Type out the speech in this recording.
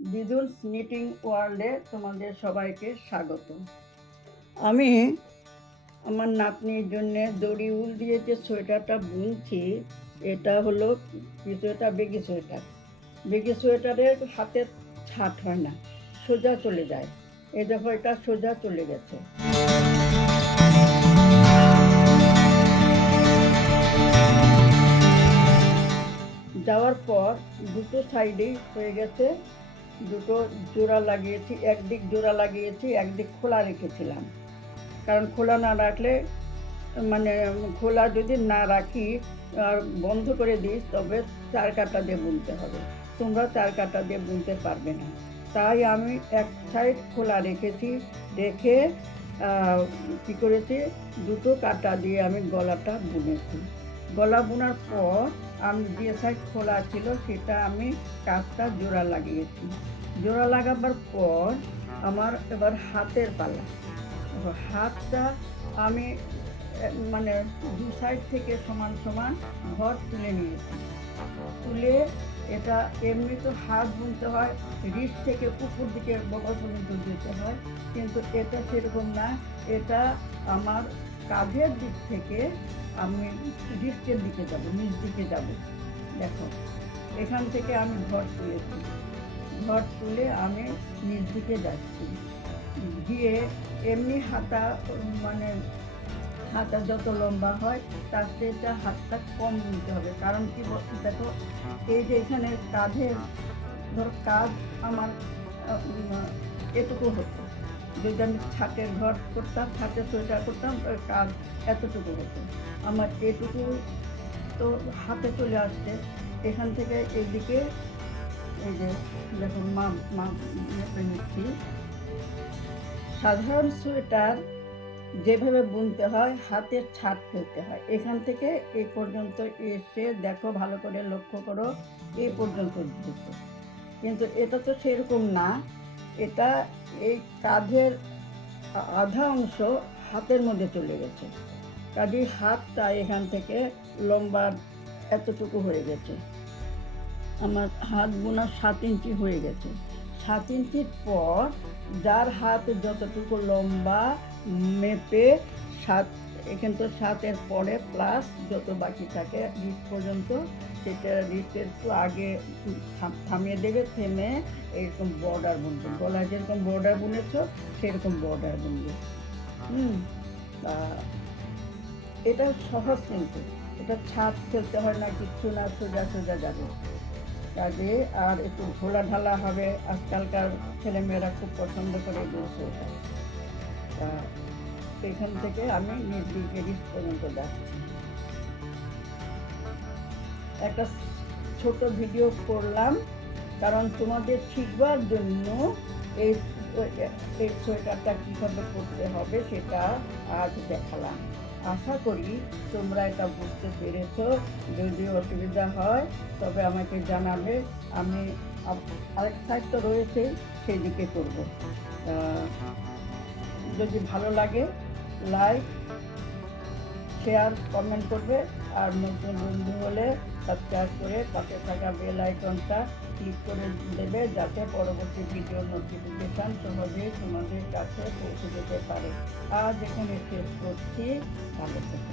দিদুলস knitting ওয়ার্ল্ডে তোমাদের সবাইকে স্বাগত। আমি আমার নাতনির জন্যে দড়ি উল দিয়ে যে সোয়েটারটা বুনছি, এটা হলো কিছুটা বেগি সোয়েটার। বেগি সোয়েটারের হাতের ছাট হয় না, সোজা চলে যায়। এই দেখো, এটা সোজা চলে গেছে। যাওয়ার পর দুটো সাইডেই হয়ে গেছে, দুটো জোড়া লাগিয়েছি, একদিক জোড়া লাগিয়েছি, একদিক খোলা রেখেছিলাম। কারণ খোলা না রাখলে, মানে খোলা যদি না রাখি আর বন্ধ করে দিই, তবে চার কাটা দিয়ে বুনতে হবে। তোমরা চার কাটা দিয়ে বুনতে পারবে না। তাই আমি এক সাইড খোলা রেখেছি, রেখে কী করেছি, দুটো কাটা দিয়ে আমি গলাটা বুনেছি। গলা বোনার পর আমি যে সাইড খোলা ছিল সেটা আমি কাজটা জোড়া লাগিয়েছি। জোড়া লাগাবার পর আমার এবার হাতের পালা। হাতটা আমি মানে দু সাইড থেকে সমান সমান ঘর তুলে নিয়েছি। তুলে এটা এমনি তো হাত বুনতে হয়, রিস্ট থেকে উপর দিকে বগল পর্যন্ত যেতে হয়, কিন্তু এটা সেরকম না। এটা আমার কাঁধের দিক থেকে আমি রিস্টের দিকে যাব, নিচ দিকে যাব। দেখো, এখান থেকে আমি ঘর তুলেছি, ঘর তুলে আমি নিচ দিকে যাচ্ছি, গিয়ে এমনি হাতা, মানে হাতা যত লম্বা হয় তার চেয়ে হাতটা কম নিতে হবে। কারণ কি দেখো, এই যে এখানে কাঁধে, ধর কাঁধ আমার এটুকু হতো। যদি আমি ছাটের ঘর করতাম, ছাটের সোয়েটার করতাম, কাঁধ এতটুকু হতো। আমার এটুকু তো হাতে চলে আসছে। এখান থেকে এদিকে এই যে দেখো মেপে নিচ্ছি। সাধারণ সোয়েটার যেভাবে বুনতে হয়, হাতের ছাট ফেলতে হয়। এখান থেকে এই পর্যন্ত এসে দেখো, ভালো করে লক্ষ্য করো, এই পর্যন্ত দিতে। কিন্তু এটা তো সেরকম না। এটা এই কাঁধের আধা অংশ হাতের মধ্যে চলে গেছে। কাজেই হাতটা এখান থেকে লম্বা এতটুকু হয়ে গেছে। আমার হাত বোনা 7 ইঞ্চি হয়ে গেছে। 7 ইঞ্চির পর যার হাত যতটুকু লম্বা মেপে 7, এখান তো 7-এর পরে প্লাস যত বাকি থাকে রিস্ট পর্যন্ত, সেটা রিস্টের একটু আগে থামিয়ে দেবে। থেমে এরকম বর্ডার বুনবে, গলায় যেরকম বর্ডার বুনেছ সেরকম বর্ডার বুনবে। এটা সহজ, কিন্তু এটা ছাদ ফেলতে হয় না, কিচ্ছু না, সোজা সোজা যাবে। কাজে আর একটু ঘোলা ঢালা হবে। আজকালকার ছেলেমেয়েরা খুব পছন্দ করে বলছে ওটা। তা এখান থেকে আমি নিজ দিকে রিস্ট পর্যন্ত যাচ্ছি। একটা ছোট ভিডিও করলাম, কারণ তোমাদের শিখবার জন্য এই এই সোয়েটারটা কীভাবে করতে হবে সেটা আজ দেখালাম। আশা করি তোমরা এটা বুঝতে পেরেছ। যদি অসুবিধা হয় তবে আমাকে জানাবে, আমি আরেক সাইড তো রয়েছে, সেই দিকে করবো। যদি ভালো লাগে লাইক, শেয়ার, কমেন্ট করবে। আর নতুন বন্ধু হলে সাবস্ক্রাইব করে পাশে থাকা বেল আইকনটা ক্লিক করে দেবে, যাতে পরবর্তী ভিডিও নোটিফিকেশান সহজেই তোমাদের কাছে পৌঁছে যেতে পারে। আজ এখানে শেষ করছি। ভালো থেকো।